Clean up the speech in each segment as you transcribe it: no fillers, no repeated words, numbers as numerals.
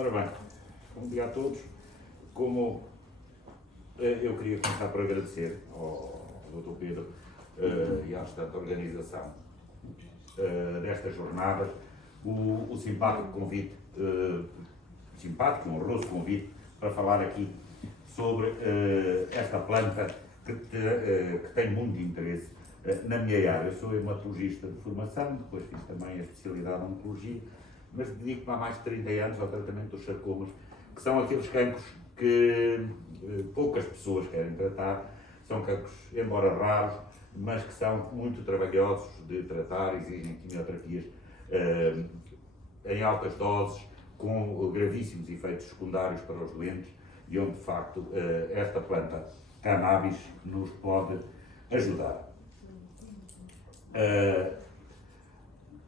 Ora bem, bom dia a todos. Como eu queria começar por agradecer ao Dr. Pedro e à restante organização destas jornadas o simpático convite, simpático e honroso convite para falar aqui sobre esta planta que tem muito interesse na minha área. Eu sou hematologista de formação, depois fiz também a especialidade em oncologia, mas dedico-me há mais de 30 anos ao tratamento dos sarcomas, que são aqueles cancros que poucas pessoas querem tratar. São cancros, embora raros, mas que são muito trabalhosos de tratar, exigem quimioterapias em altas doses, com gravíssimos efeitos secundários para os doentes, e onde, de facto, esta planta cannabis nos pode ajudar.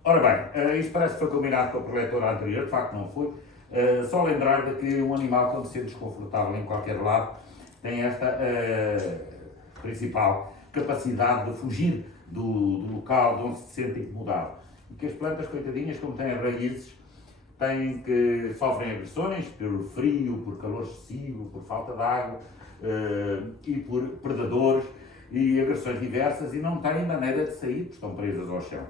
Ora bem, isto parece que foi combinado com a preletora anterior, de facto não foi. Só lembrar de que um animal, quando se sente desconfortável em qualquer lado, tem esta principal capacidade de fugir do local de onde se sente incomodado. E que as plantas, coitadinhas, como têm raízes, sofrem agressões por frio, por calor excessivo, por falta de água e por predadores e agressões diversas, e não têm maneira de sair, porque estão presas ao chão.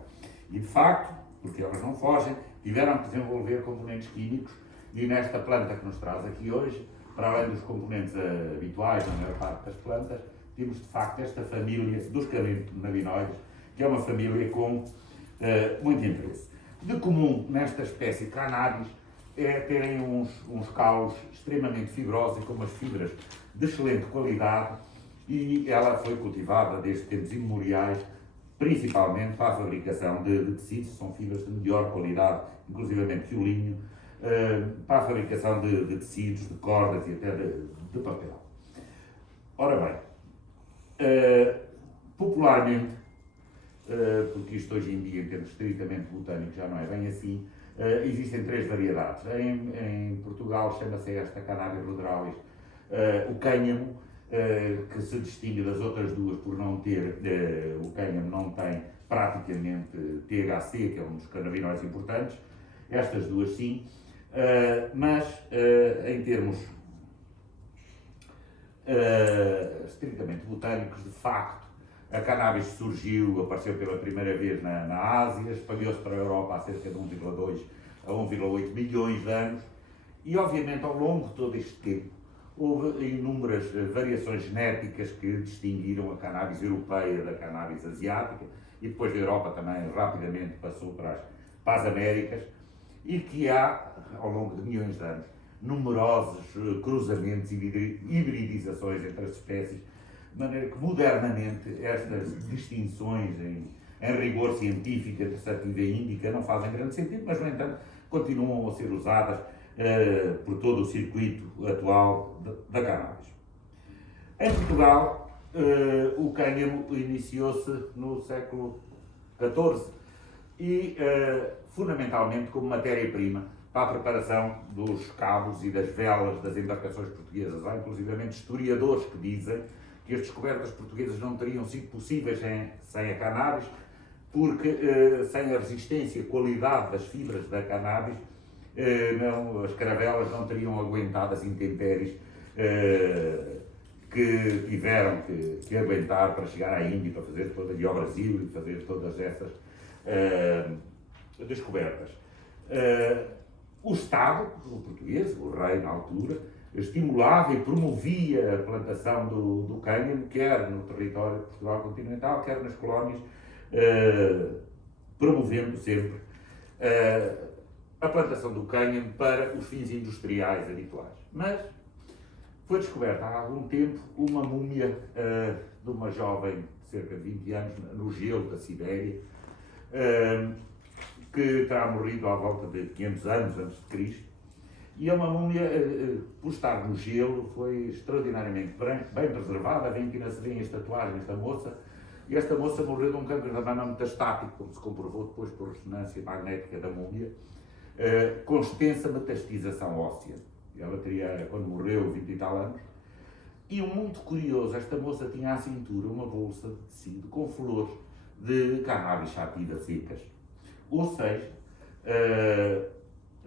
E de facto, porque elas não fogem, tiveram que desenvolver componentes químicos, e nesta planta que nos traz aqui hoje, para além dos componentes habituais na maior parte das plantas, temos de facto esta família dos cannabinoides, que é uma família com muito interesse. De comum nesta espécie cannabis é terem uns caules extremamente fibrosos e com umas fibras de excelente qualidade, e ela foi cultivada desde tempos imemoriais, principalmente para a fabricação de tecidos, são fibras de melhor qualidade, inclusivamente que o linho, para a fabricação de tecidos, de cordas e até de papel. Ora bem, popularmente, porque isto hoje em dia, em termos estritamente botânicos, já não é bem assim, existem três variedades. Em Portugal chama-se esta Cannabis ruderalis o cânhamo, que se distingue das outras duas por não ter, o cânhamo não tem praticamente THC, que é um dos canabinoides importantes, estas duas sim, mas em termos estritamente botânicos, de facto, a cannabis surgiu, apareceu pela primeira vez na Ásia, espalhou-se para a Europa há cerca de 1,2 a 1,8 milhões de anos, e obviamente ao longo de todo este tempo houve inúmeras variações genéticas que distinguiram a cannabis europeia da cannabis asiática, e depois da Europa também rapidamente passou para as Américas, e que há, ao longo de milhões de anos, numerosos cruzamentos e hibridizações entre as espécies, de maneira que modernamente estas distinções em rigor científico entre sativa e índica não fazem grande sentido, mas no entanto continuam a ser usadas por todo o circuito atual da cannabis. Em Portugal, o cânhamo iniciou-se no século XIV e fundamentalmente como matéria-prima para a preparação dos cabos e das velas das embarcações portuguesas. Há inclusivamente historiadores que dizem que as descobertas portuguesas não teriam sido possíveis sem a cannabis, porque sem a resistência e qualidade das fibras da cannabis, as caravelas não teriam aguentado as intempéries que tiveram que aguentar para chegar à Índia, para fazer e ao Brasil e fazer todas essas descobertas. O Estado, o português, o rei na altura, estimulava e promovia a plantação do cânhamo, quer no território de Portugal continental, quer nas colónias, promovendo sempre a plantação do cânhamo para os fins industriais habituais. Mas foi descoberta há algum tempo uma múmia de uma jovem de cerca de 20 anos no gelo da Sibéria, que terá morrido à volta de 500 anos antes de Cristo, e é uma múmia, por estar no gelo, foi extraordinariamente bem preservada, vem as tatuagens desta moça, e esta moça morreu de um câncer da mama metastático, como se comprovou depois por ressonância magnética da múmia, com extensa metastização óssea. Ela teria, quando morreu, 20 e tal anos. E muito curioso, esta moça tinha à cintura uma bolsa de tecido com flores de cannabis sativa secas. Ou seja,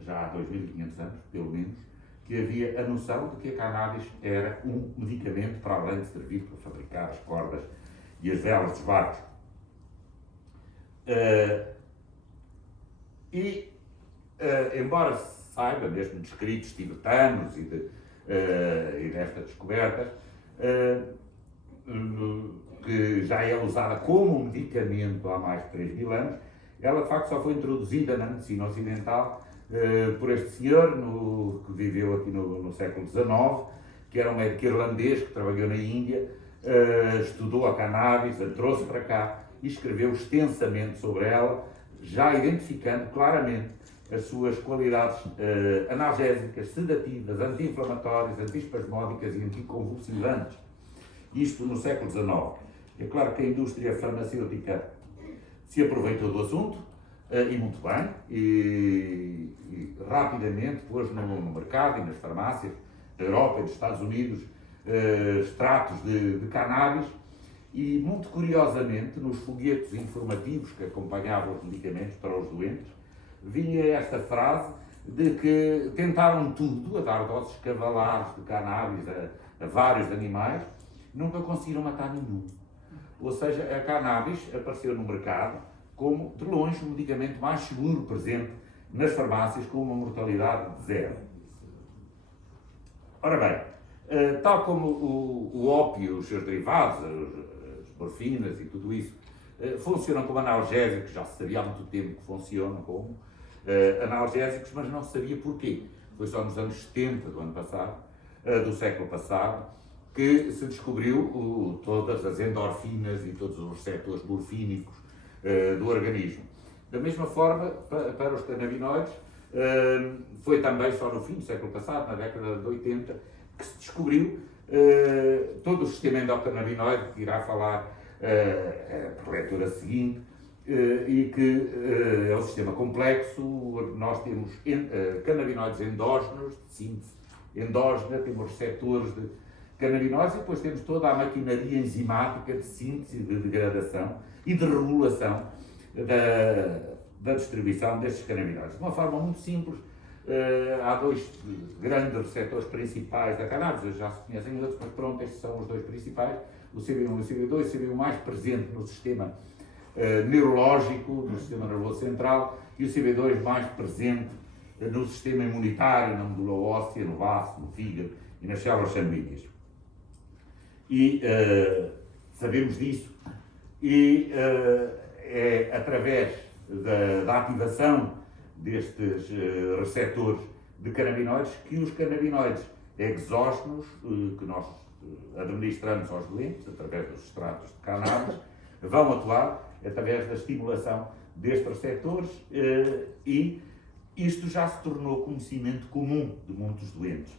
já há 2500 anos, pelo menos, que havia a noção de que a cannabis era um medicamento para além de servir para fabricar as cordas e as velas dos barcos. Embora se saiba, mesmo de escritos tibetanos e destas descobertas, que já é usada como um medicamento há mais de 3000 anos, ela de facto só foi introduzida na medicina ocidental por este senhor que viveu aqui no século XIX, que era um médico irlandês que trabalhou na Índia, estudou a cannabis, a trouxe para cá e escreveu extensamente sobre ela, já identificando claramente as suas qualidades analgésicas, sedativas, anti-inflamatórias, antiespasmódicas e anticonvulsivantes. Isto no século XIX. É claro que a indústria farmacêutica se aproveitou do assunto, e muito bem, e rapidamente pôs no mercado e nas farmácias da Europa e dos Estados Unidos extratos de cannabis, e muito curiosamente nos folhetos informativos que acompanhavam os medicamentos para os doentes, vinha esta frase de que tentaram tudo, a dar doses cavalares de cannabis a vários animais, nunca conseguiram matar nenhum. Ou seja, a cannabis apareceu no mercado como, de longe, o medicamento mais seguro presente nas farmácias, com uma mortalidade de 0. Ora bem, tal como o ópio, os seus derivados, as morfinas e tudo isso, funcionam como analgésicos, já se sabia há muito tempo que funcionam como analgésicos, mas não se sabia porquê. Foi só nos anos 70 do ano passado, do século passado, que se descobriu todas as endorfinas e todos os receptores morfínicos do organismo. Da mesma forma, para os canabinoides, foi também só no fim do século passado, na década de 80, que se descobriu todo o sistema endocannabinoide, que irá falar a leitura seguinte, e que é um sistema complexo. Nós temos canabinoides endógenos, de síntese endógena, temos receptores de canabinoides e depois temos toda a maquinaria enzimática de síntese, de degradação e de regulação da distribuição destes canabinoides. De uma forma muito simples, há dois grandes receptores principais da cannabis, já se conhecem outros, mas pronto, estes são os dois principais, o CB1 e o CB2, o CB1 mais presente no sistema neurológico, no sistema nervoso central, e o CB2 mais presente no sistema imunitário, na medula óssea, no baço, no fígado e nas células sanguíneas. E sabemos disso, e é através da ativação destes receptores de canabinoides que os canabinoides exógenos, que nós administramos aos doentes, através dos extratos de cannabis, vão atuar através da estimulação destes receptores, e isto já se tornou conhecimento comum de muitos doentes.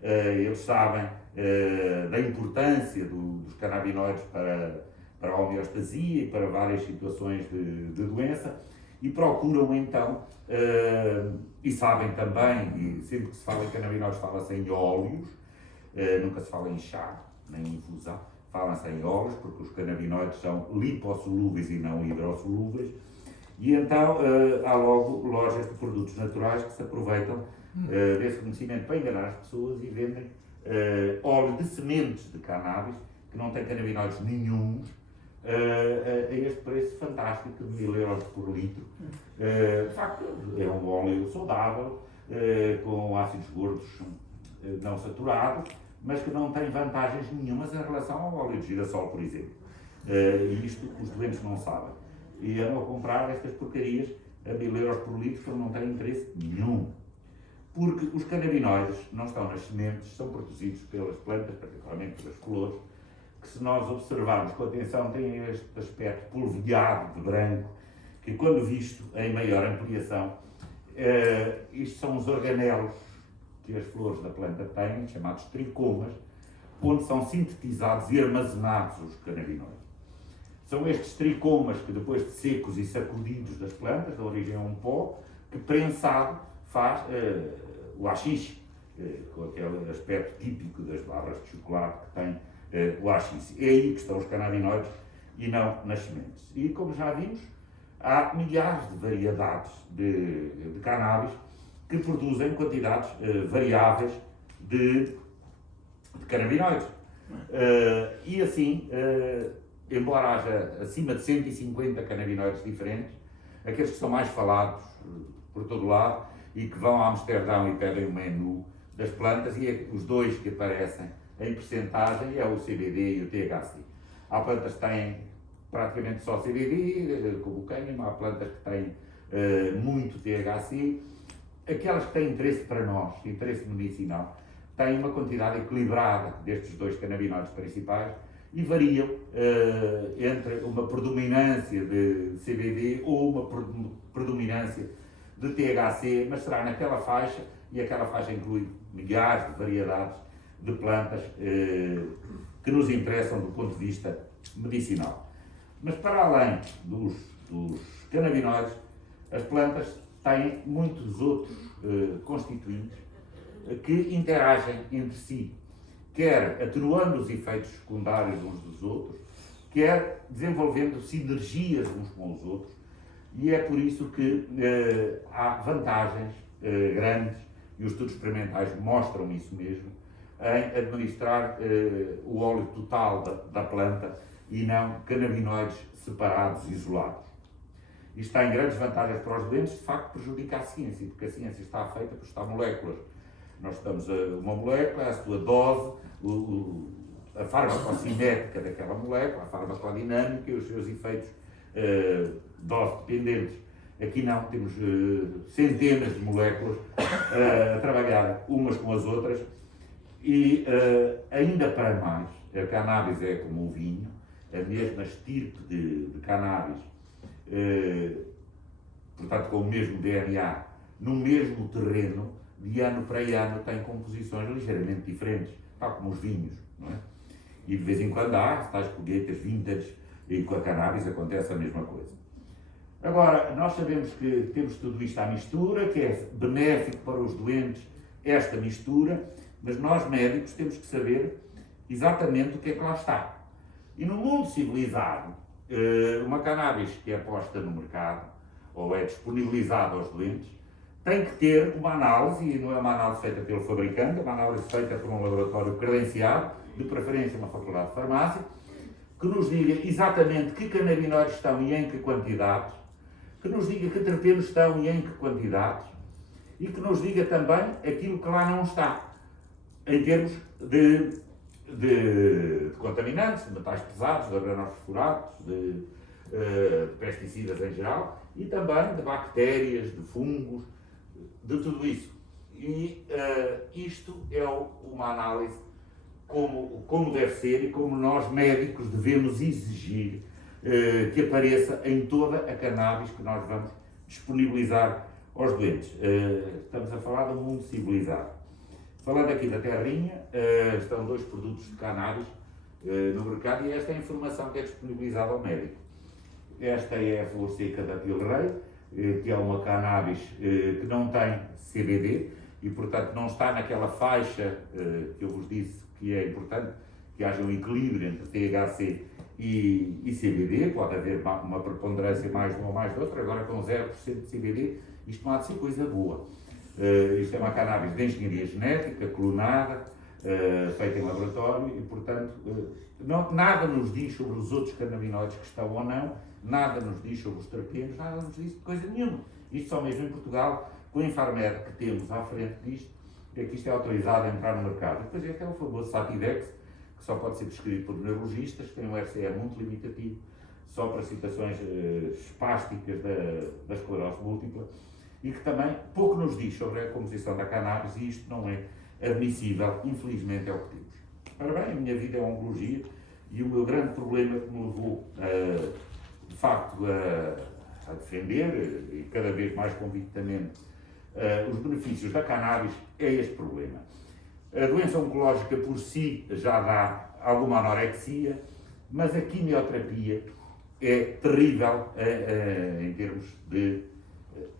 Eles sabem da importância dos canabinoides para a homeostasia e para várias situações de doença, e procuram então, e sabem também, e sempre que se fala em canabinoides fala-se em óleos, nunca se fala em chá, nem em infusão, fala-se em óleos, porque os canabinoides são lipossolúveis e não hidrossolúveis, e então há logo lojas de produtos naturais que se aproveitam desse conhecimento para enganar as pessoas e vendem óleo de sementes de cannabis, que não tem canabinoides nenhuns, a este preço fantástico de 1000 euros por litro. De facto, é um óleo saudável, com ácidos gordos não saturados, mas que não tem vantagens nenhumas em relação ao óleo de girassol, por exemplo. E isto os doentes não sabem. E andam a comprar estas porcarias a 1000 euros por litro, que não têm interesse nenhum. Porque os canabinoides não estão nas sementes, são produzidos pelas plantas, particularmente pelas flores, que, se nós observarmos com atenção, têm este aspecto polvilhado de branco, que, quando visto em maior ampliação, isto são os organelos que as flores da planta têm, chamados tricomas, onde são sintetizados e armazenados os canabinoides. São estes tricomas que, depois de secos e sacudidos das plantas, dão origem a um pó que, prensado, faz o haxixe, com aquele aspecto típico das barras de chocolate que tem o haxixe. É aí que estão os canabinoides e não nas sementes. E, como já vimos, há milhares de variedades de cannabis que produzem quantidades variáveis de canabinoides. E assim, embora haja acima de 150 canabinoides diferentes, aqueles que são mais falados por todo lado e que vão a Amsterdão e pedem o menu das plantas, e os dois que aparecem em percentagem é o CBD e o THC. Há plantas que têm praticamente só CBD, como o cânhamo, há plantas que têm muito THC. Aquelas que têm interesse para nós, interesse medicinal, têm uma quantidade equilibrada destes dois canabinoides principais e variam entre uma predominância de CBD ou uma predominância de THC, mas será naquela faixa, e aquela faixa inclui milhares de variedades de plantas que nos interessam do ponto de vista medicinal. Mas para além dos canabinoides, as plantas têm muitos outros constituintes que interagem entre si, quer atenuando os efeitos secundários uns dos outros, quer desenvolvendo sinergias uns com os outros, e é por isso que há vantagens grandes, e os estudos experimentais mostram isso mesmo, em administrar o óleo total da planta e não canabinoides separados, isolados. Isto tem grandes vantagens para os doentes, de facto prejudica a ciência, porque a ciência está feita por estudar moléculas. Nós estudamos uma molécula, a sua dose, a farmacocinética daquela molécula, a farmacodinâmica e os seus efeitos dose-dependentes. Aqui não, temos centenas de moléculas a trabalhar umas com as outras e ainda para mais, a cannabis é como o vinho, a mesma estirpe de cannabis, portanto com o mesmo DNA, no mesmo terreno, de ano para ano tem composições ligeiramente diferentes, tal como os vinhos, não é? E de vez em quando há tais colheitas vintage, e com a cannabis acontece a mesma coisa. Agora, nós sabemos que temos tudo isto à mistura, que é benéfico para os doentes esta mistura, mas nós médicos temos que saber exatamente o que é que lá está. E no mundo civilizado, uma cannabis que é posta no mercado, ou é disponibilizada aos doentes, tem que ter uma análise, e não é uma análise feita pelo fabricante, é uma análise feita por um laboratório credenciado, de preferência uma faculdade de farmácia, que nos diga exatamente que canabinoides estão e em que quantidades, que nos diga que terpenos estão e em que quantidades, e que nos diga também aquilo que lá não está, em termos de contaminantes, de metais pesados, de organosfosforatos, de pesticidas em geral, e também de bactérias, de fungos, de tudo isso. E isto é uma análise como deve ser e como nós médicos devemos exigir que apareça em toda a cannabis que nós vamos disponibilizar aos doentes. Estamos a falar de um mundo civilizado. Falando aqui da terrinha, estão 2 produtos de cannabis no mercado, e esta é a informação que é disponibilizada ao médico. Esta é a flor seca da Tilray, que é uma cannabis que não tem CBD e, portanto, não está naquela faixa que eu vos disse que é importante que haja um equilíbrio entre THC e CBD. Pode haver uma preponderância mais de uma ou mais de outra. Agora, com 0% de CBD, isto não há de ser coisa boa. Isto é uma cannabis de engenharia genética, clonada, feita em laboratório e, portanto, nada nos diz sobre os outros canabinoides que estão ou não, nada nos diz sobre os terpenos, nada nos diz de coisa nenhuma. Isto só mesmo em Portugal, com a Infarmed que temos à frente disto, é que isto é autorizado a entrar no mercado. Depois é que é o famoso Satidex, que só pode ser prescrito por neurologistas, que tem um RCE muito limitativo, só para situações espásticas da esclerose múltipla, e que também pouco nos diz sobre a composição da cannabis, e isto não é admissível, infelizmente é o que temos. Ora bem, a minha vida é oncologia, e o meu grande problema que me levou, de facto, a defender, e cada vez mais convictamente, os benefícios da cannabis é este problema. A doença oncológica por si já dá alguma anorexia, mas a quimioterapia é terrível em termos de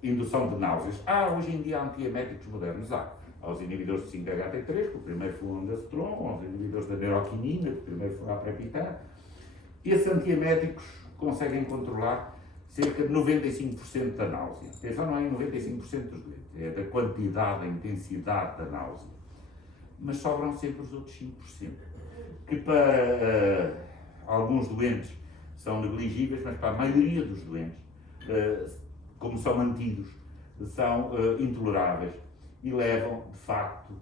indução de náuseas. Hoje em dia há antieméticos modernos. Há os inibidores de 5-HT3, que o primeiro foi o ondansetron, os inibidores da neuroquinina, que o primeiro foi a aprepitan. Esses antieméticos conseguem controlar cerca de 95% da náusea. Atenção, não é em 95% dos doentes, é da quantidade, da intensidade da náusea. Mas sobram sempre os outros 5%, que para alguns doentes são negligíveis, mas para a maioria dos doentes, como são mantidos, são intoleráveis e levam, de facto,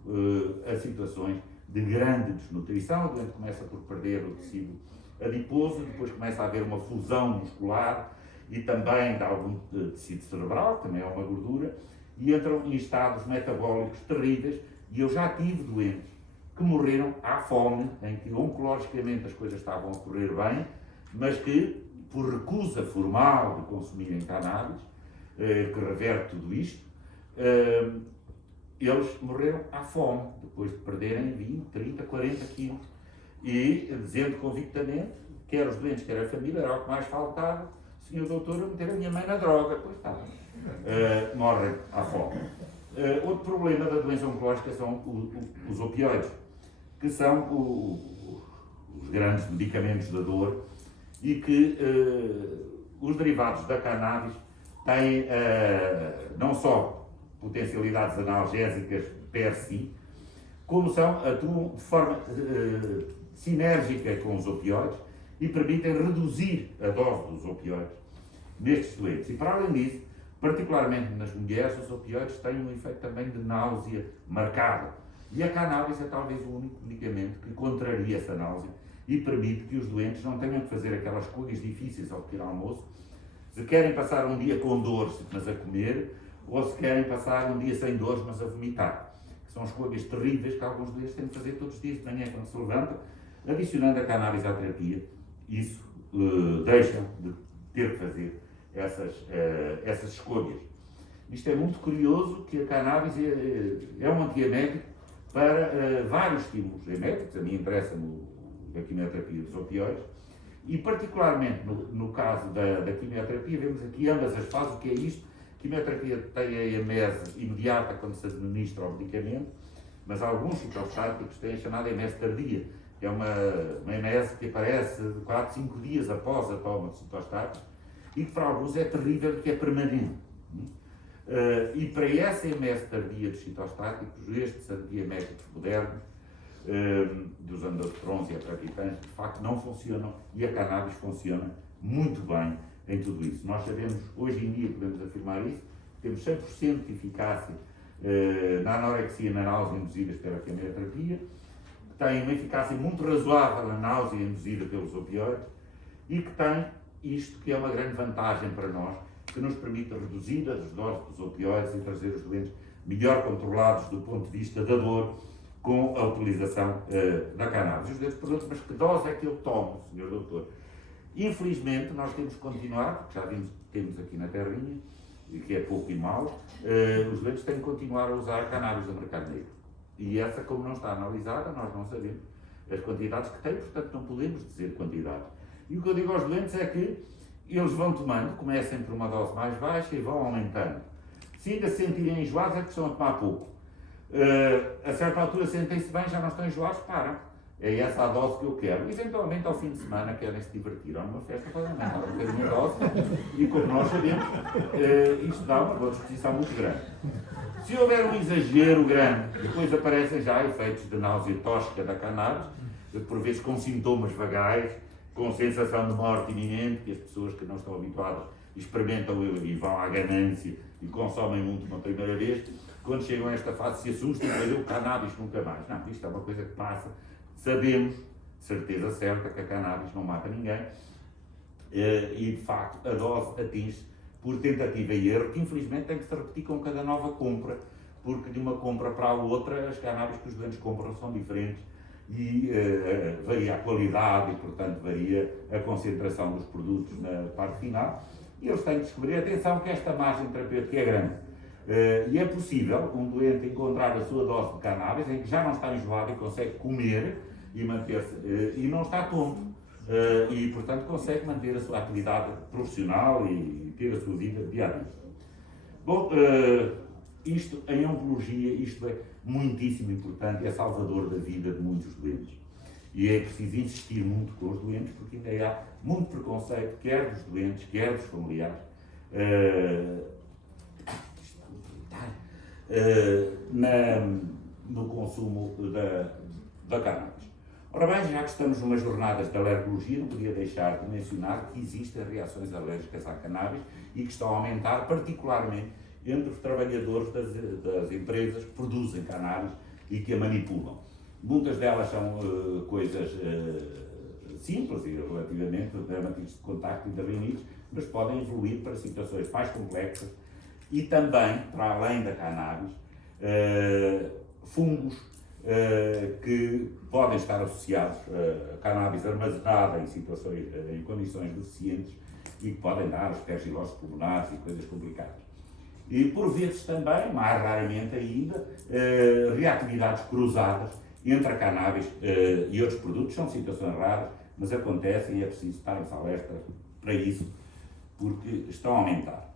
a situações de grande desnutrição. O doente começa por perder o tecido adiposo, depois começa a haver uma fusão muscular e também de algum tecido cerebral, que também é uma gordura, e entram em estados metabólicos terríveis. E eu já tive doentes que morreram à fome, em que oncologicamente as coisas estavam a correr bem, mas que, por recusa formal de consumirem cannabis, que reverte tudo isto, eles morreram à fome, depois de perderem 20, 30, 40 quilos. E dizendo convictamente, quer os doentes, quer a família, era o que mais faltava, senhor doutor, eu meter a minha mãe na droga. Pois está, morrem à fome. Outro problema da doença oncológica são os opioides, que são os grandes medicamentos da dor e que os derivados da cannabis têm não só potencialidades analgésicas per si, como atuam de forma sinérgica com os opioides e permitem reduzir a dose dos opioides nestes doentes. E para além disso, particularmente nas mulheres, os opioides têm um efeito também de náusea marcado. E a cannabis é talvez o único medicamento que contraria essa náusea e permite que os doentes não tenham que fazer aquelas escolhas difíceis ao pequeno almoço, se querem passar um dia com dores, mas a comer, ou se querem passar um dia sem dores, mas a vomitar. São escolhas terríveis que alguns doentes têm de fazer todos os dias de manhã quando se levantam. Adicionando a cannabis à terapia, isso deixam de ter que fazer essas escolhas. Isto é muito curioso, que a cannabis é um antiemético para vários estímulos eméticos. A mim interessa-me a quimioterapia dos opioides, e particularmente no caso da quimioterapia, vemos aqui ambas as fases. O que é isto? A quimioterapia tem a emese imediata quando se administra o medicamento, mas alguns citostáticos têm a chamada emese tardia, que é uma emese que aparece 4, 5 dias após a toma de citostáticos e que para alguns é terrível, porque é permanente. E para essa emese tardia dos citostáticos, estes antieméticos modernos, dos androstrons e atrapitães, de facto não funcionam, e a cannabis funciona muito bem em tudo isso. Nós sabemos, hoje em dia podemos afirmar isso, temos 100% de eficácia na anorexia e na náusea induzidas pela quimioterapia, que tem uma eficácia muito razoável na náusea induzida pelos opioides, e que tem isto que é uma grande vantagem para nós, que nos permite reduzir as doses dos opioides e trazer os doentes melhor controlados do ponto de vista da dor, com a utilização da cannabis. Os doentes perguntam, mas que dose é que eu tomo, senhor doutor? Infelizmente, nós temos que continuar, porque já vimos que temos aqui na terrinha, e que é pouco e mal, os doentes têm que continuar a usar a cannabis do mercado negro. E essa, como não está analisada, nós não sabemos as quantidades que tem, portanto não podemos dizer quantidades. E o que eu digo aos doentes é que eles vão tomando, comecem por uma dose mais baixa e vão aumentando. Se ainda se sentirem enjoados, é que estão a tomar pouco. A certa altura sentem-se bem, já não estão enjoados, param. É essa a dose que eu quero. Eventualmente, ao fim de semana, querem se divertir. Há uma festa para aumentar um bocadinho a dose, e como nós sabemos, isto dá uma disposição muito grande. Se houver um exagero grande, depois aparecem já efeitos de náusea tóxica da cannabis, por vezes com sintomas vagais, com sensação de morte iminente, que as pessoas que não estão habituadas experimentam e vão à ganância e consomem muito uma primeira vez, quando chegam a esta fase se assustam e dizem o cannabis nunca mais. Não, isto é uma coisa que passa. Sabemos, de certeza certa, que a cannabis não mata ninguém, e de facto a dose atinge por tentativa e erro, que infelizmente tem que se repetir com cada nova compra, porque de uma compra para a outra as cannabis que os doentes compram são diferentes, e varia a qualidade e, portanto, varia a concentração dos produtos na parte final, e eles têm que descobrir, atenção, que esta margem terapêutica é grande. E é possível um doente encontrar a sua dose de cannabis em que já não está enjoado e consegue comer e manter-se, e não está tonto, e, portanto, consegue manter a sua atividade profissional e ter a sua vida diária. Bom, isto em oncologia, isto é muitíssimo importante, é salvador da vida de muitos doentes. E é preciso insistir muito com os doentes, porque ainda há muito preconceito, quer dos doentes, quer dos familiares, no consumo da cannabis. Ora bem, já que estamos numas jornadas de alergologia, não podia deixar de mencionar que existem reações alérgicas à cannabis e que estão a aumentar, particularmente entre os trabalhadores das empresas que produzem cannabis e que a manipulam. Muitas delas são coisas simples e relativamente dermatites de contacto e de rinites, mas podem evoluir para situações mais complexas e também, para além da cannabis, fungos que podem estar associados a cannabis armazenada em condições deficientes e que podem dar aspergilose pulmonares e coisas complicadas. E por vezes também, mais raramente ainda, reatividades cruzadas entre a cannabis e outros produtos. São situações raras, mas acontecem e é preciso estarmos alerta para isso, porque estão a aumentar.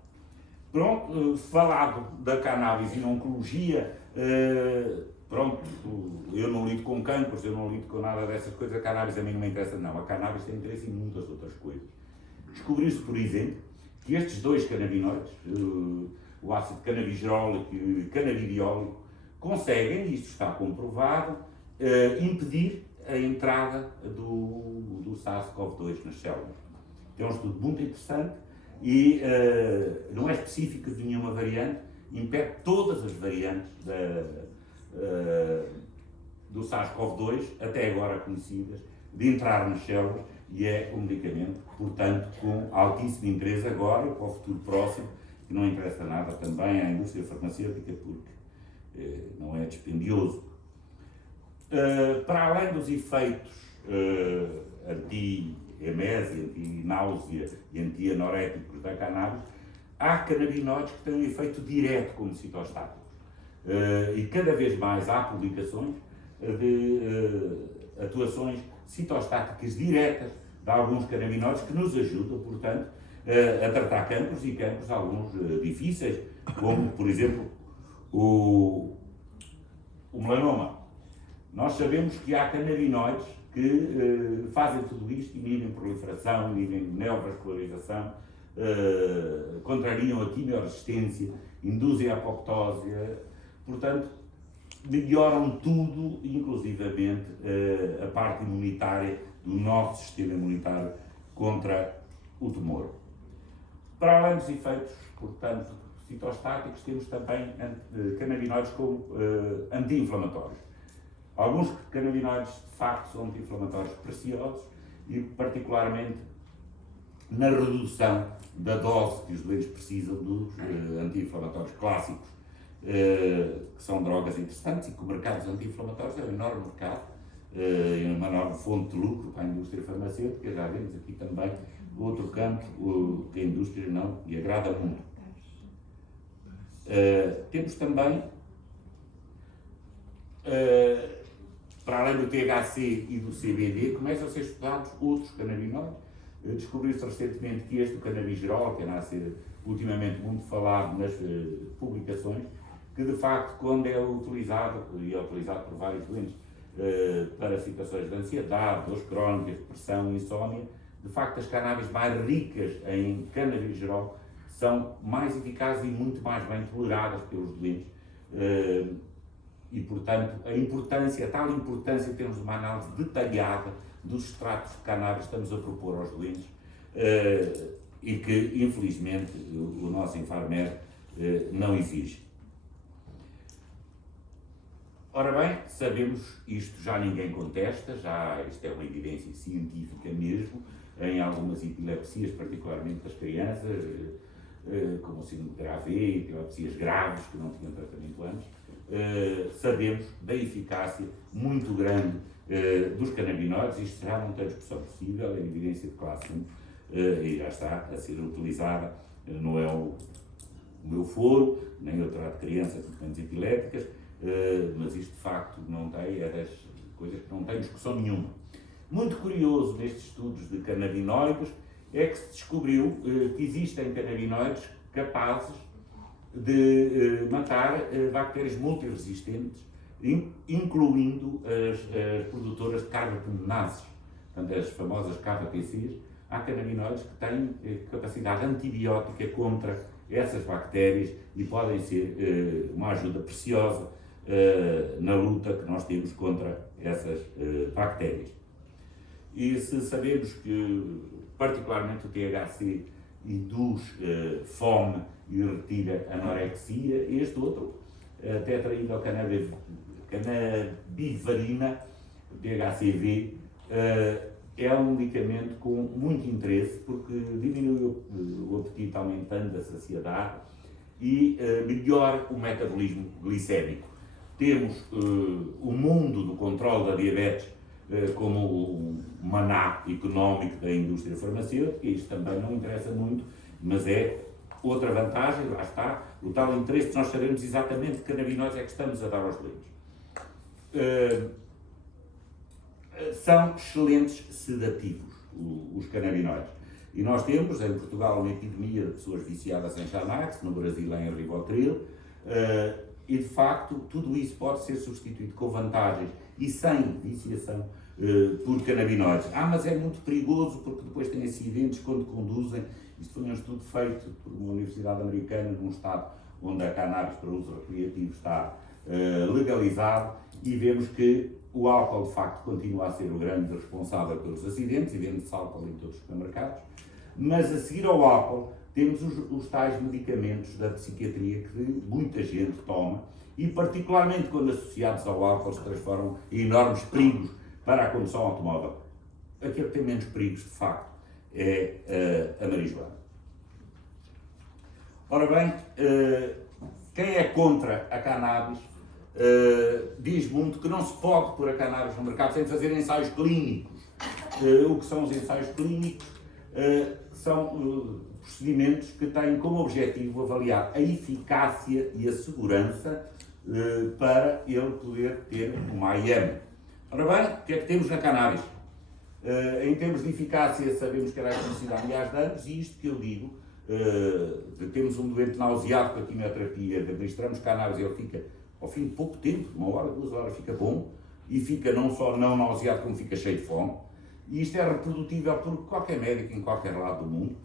Pronto, falado da cannabis e na oncologia, pronto, eu não lido com cancros, eu não lido com nada dessas coisas, a cannabis a mim não me interessa não, a cannabis tem interesse em muitas outras coisas. Descobriu-se, por exemplo, que estes dois canabinoides, o ácido canabigerólico e o canabidiólico, conseguem, isto está comprovado, impedir a entrada do SARS-CoV-2 nas células. É um estudo muito interessante e não é específico de nenhuma variante, impede todas as variantes do SARS-CoV-2, até agora conhecidas, de entrar nas células e é um medicamento, portanto, com altíssimo interesse agora e para o futuro próximo, que não interessa nada também à indústria farmacêutica, porque não é dispendioso. Para além dos efeitos anti-emésia, anti-náusea e anti-anoréticos da cannabis, há canabinoides que têm um efeito direto como citostáticos. E cada vez mais há publicações de atuações citostáticas diretas de alguns canabinoides que nos ajudam, portanto, a tratar cancros e cancros alguns difíceis, como, por exemplo, o melanoma. Nós sabemos que há canabinoides que fazem tudo isto, inibem proliferação, inibem neovascularização, contrariam a quimioresistência, induzem a apoptose, portanto, melhoram tudo, inclusivamente a parte imunitária do nosso sistema imunitário contra o tumor. Para além dos efeitos, portanto, citostáticos, temos também canabinoides como anti-inflamatórios. Alguns canabinoides, de facto, são anti-inflamatórios preciosos e, particularmente, na redução da dose que os doentes precisam dos anti-inflamatórios clássicos, que são drogas interessantes e que o mercado dos anti-inflamatórios é um enorme mercado, uma enorme fonte de lucro para a indústria farmacêutica. Já vemos aqui também outro campo que a indústria não lhe agrada muito. Temos também, para além do THC e do CBD, começam a ser estudados outros canabinoides. Descobriu-se recentemente que este, o canabigerol, que anda a ser ultimamente muito falado nas publicações, que de facto, quando é utilizado, e é utilizado por vários doentes, para situações de ansiedade, dores crónicas, depressão, insónia, de facto as cannabis mais ricas em canabigerol são mais eficazes e muito mais bem toleradas pelos doentes. E, portanto, a tal importância de termos uma análise detalhada dos extratos de cannabis que estamos a propor aos doentes e que, infelizmente, o nosso Infarmed não exige. Ora bem, sabemos, isto já ninguém contesta, isto é uma evidência científica mesmo, em algumas epilepsias, particularmente das crianças, como o síndrome de Dravet, epilepsias graves que não tinham tratamento antes, sabemos da eficácia muito grande dos canabinoides. Isto já não tem discussão possível, é evidência de classe 1 e já está a ser utilizada, não é o meu foro, nem eu trato crianças com doenças epilépticas, mas isto de facto não tem, é das coisas que não tem discussão nenhuma. Muito curioso nestes estudos de canabinoides é que se descobriu que existem canabinoides capazes de matar bactérias multiresistentes incluindo as produtoras de carbapenenases, portanto as famosas KPCs. Há canabinoides que têm capacidade antibiótica contra essas bactérias e podem ser uma ajuda preciosa na luta que nós temos contra essas bactérias. E se sabemos que, particularmente o THC, induz fome e retira anorexia, este outro, tetraidrocanabivarina, THCV, é um medicamento com muito interesse porque diminui o apetite, aumentando a saciedade e melhora o metabolismo glicémico. Temos o mundo do controle da diabetes como o maná económico da indústria farmacêutica, isto também não interessa muito, mas é outra vantagem, lá está, o tal interesse de nós sabermos exatamente que canabinoides é que estamos a dar aos doentes. São excelentes sedativos, os canabinoides. E nós temos em Portugal uma epidemia de pessoas viciadas em Xanax, no Brasil em Rivotril, e de facto tudo isso pode ser substituído com vantagens e sem viciação por canabinoides. Mas é muito perigoso porque depois tem acidentes quando conduzem. Isto foi um estudo feito por uma universidade americana num estado onde a cannabis para uso recreativo está legalizado e vemos que o álcool, de facto, continua a ser o grande responsável pelos acidentes e vende-se álcool em todos os supermercados, mas a seguir ao álcool temos os tais medicamentos da psiquiatria que muita gente toma e, particularmente quando associados ao álcool, se transformam em enormes perigos para a condução automóvel. Aquele que tem menos perigos, de facto, é a marijuana. Ora bem, quem é contra a cannabis diz muito que não se pode pôr a cannabis no mercado sem fazer ensaios clínicos. O que são os ensaios clínicos? São procedimentos que têm como objetivo avaliar a eficácia e a segurança para ele poder ter uma AIM. Ora bem, o que é que temos na cannabis? Em termos de eficácia, sabemos que ela é conhecida há milhares de anos, e isto que eu digo, temos um doente nauseado com a quimioterapia, administramos cannabis e ele fica, ao fim de pouco tempo, 1 hora, 2 horas, fica bom, e fica não só não nauseado, como fica cheio de fome. E isto é reprodutível por qualquer médico em qualquer lado do mundo.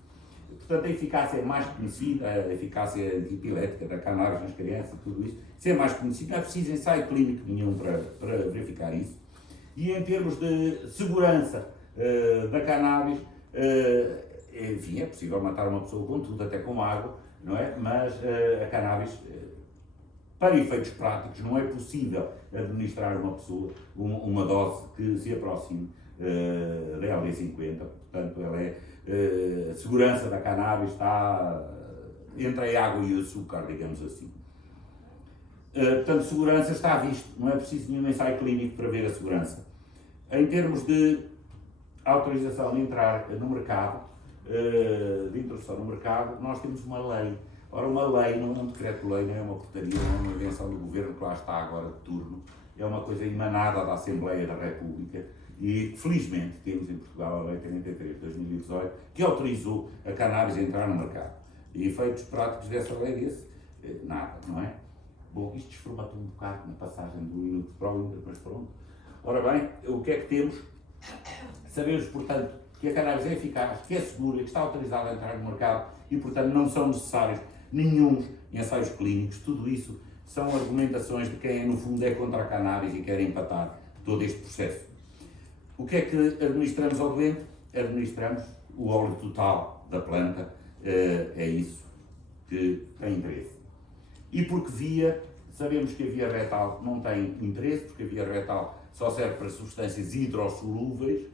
Portanto, a eficácia é mais conhecida, a eficácia antipilética da cannabis nas crianças e tudo isso, é mais conhecido, não é preciso ensaio clínico nenhum para verificar isso. E em termos de segurança da cannabis, enfim, é possível matar uma pessoa com tudo, até com água, não é? Mas a cannabis, para efeitos práticos, não é possível administrar a uma pessoa uma dose que se aproxime da LD50. Portanto, a segurança da cannabis está entre a água e o açúcar, digamos assim. Portanto, segurança está visto, não é preciso nenhum ensaio clínico para ver a segurança. Em termos de autorização de entrar no mercado, de introdução no mercado, nós temos uma lei. Ora, uma lei não é um decreto-lei, não é uma portaria, não é uma invenção do governo que lá está agora de turno, é uma coisa emanada da Assembleia da República e, felizmente, temos em Portugal a Lei 33 de 2018 que autorizou a cannabis a entrar no mercado. E efeitos práticos dessa lei nada, não é? Bom, isto desforma-te um bocado na passagem do minuto para o outro, mas pronto. Ora bem, o que é que temos? Sabemos, portanto, que a cannabis é eficaz, que é segura, que está autorizada a entrar no mercado e, portanto, não são necessários nenhum ensaios clínicos. Tudo isso são argumentações de quem, no fundo, é contra a cannabis e quer empatar todo este processo. O que é que administramos ao doente? Administramos o óleo total da planta, é isso que tem interesse. E porque sabemos que a via retal não tem interesse, porque a via retal só serve para substâncias hidrossolúveis,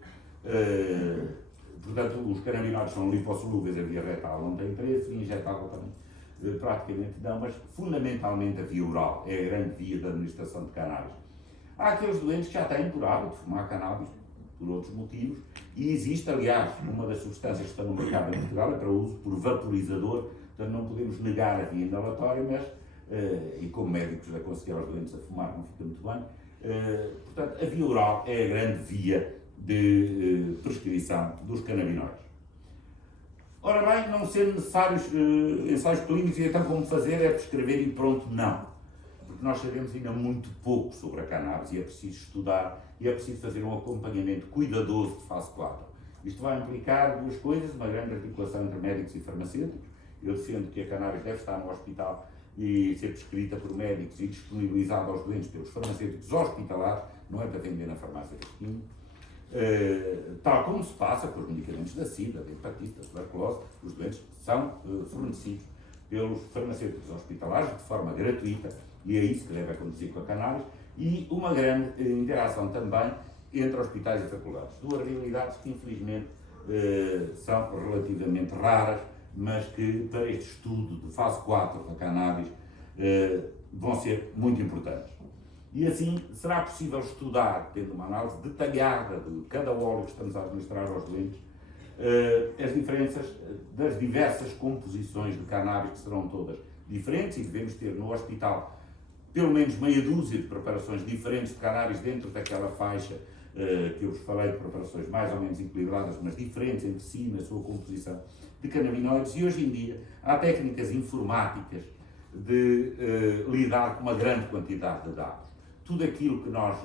portanto os canabinoides são lipossolúveis, a via retal não tem interesse, e injetável também praticamente não, mas fundamentalmente a via oral é a grande via da administração de cannabis. Há aqueles doentes que já têm por hábito fumar cannabis por outros motivos, e existe, aliás, uma das substâncias que estão no mercado em Portugal é para uso por vaporizador, portanto não podemos negar a via inalatória, mas, e como médicos aconselhar os doentes a fumar não fica muito bem, portanto a via oral é a grande via de prescrição dos canabinoides. Ora bem, não sendo necessários ensaios clínicos, e então como fazer é prescrever e pronto, não. Porque nós sabemos ainda muito pouco sobre a cannabis e é preciso estudar e é preciso fazer um acompanhamento cuidadoso de fase 4. Isto vai implicar duas coisas, uma grande articulação entre médicos e farmacêuticos. Eu defendo que a cannabis deve estar no hospital e ser prescrita por médicos e disponibilizada aos doentes pelos farmacêuticos hospitalares, não é para vender na farmácia de esquina. Tal como se passa com os medicamentos da SIDA, da hepatite, da tuberculose, os doentes são fornecidos pelos farmacêuticos hospitalares de forma gratuita, e é isso que deve acontecer com a cannabis, e uma grande interação também entre hospitais e faculdades. Duas realidades que infelizmente são relativamente raras, mas que para este estudo de fase 4 da cannabis vão ser muito importantes. E assim será possível estudar, tendo uma análise detalhada de cada óleo que estamos a administrar aos doentes, as diferenças das diversas composições de cannabis, que serão todas diferentes, e devemos ter no hospital pelo menos meia dúzia de preparações diferentes de cannabis dentro daquela faixa que eu vos falei, de preparações mais ou menos equilibradas, mas diferentes entre si na sua composição de canabinoides. E hoje em dia há técnicas informáticas de lidar com uma grande quantidade de dados. Tudo aquilo que nós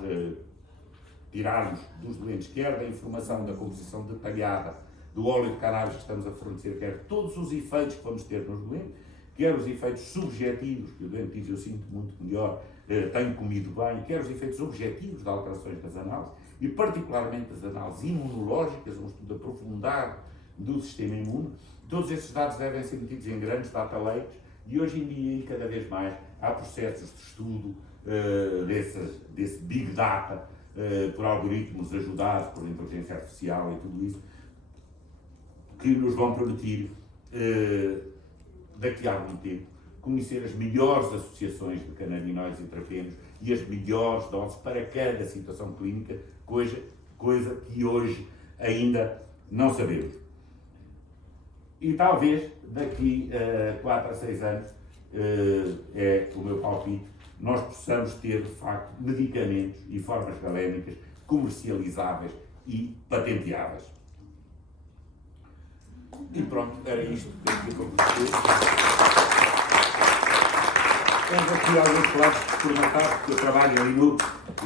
tirarmos dos doentes, quer da informação da composição detalhada do óleo de cannabis que estamos a fornecer, quer todos os efeitos que vamos ter nos doentes, quer os efeitos subjetivos, que o doente diz eu sinto muito melhor, tenho comido bem, quer os efeitos objetivos de alterações das análises, e particularmente das análises imunológicas, um estudo aprofundado do sistema imune. Todos esses dados devem ser metidos em grandes data lakes, e hoje em dia, e cada vez mais, há processos de estudo desse big data, por algoritmos ajudados por inteligência artificial e tudo isso, que nos vão permitir, daqui a algum tempo, conhecer as melhores associações de canabinoides e terpenos e as melhores doses para cada situação clínica, coisa que hoje ainda não sabemos. E talvez daqui a 4 a 6 anos, é o meu palpite, nós possamos ter, de facto, medicamentos e formas galénicas comercializáveis e patenteáveis. E pronto, era isto que eu queria concluir. Temos aqui alguns colegas de formatados, porque eu trabalho ali no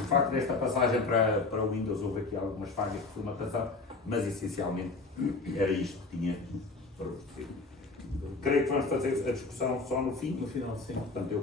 facto desta passagem para o Windows, houve aqui algumas falhas de formatação, mas essencialmente era isto que tinha para vos dizer. Creio que vamos fazer a discussão só no fim. No final, sim. Portanto, eu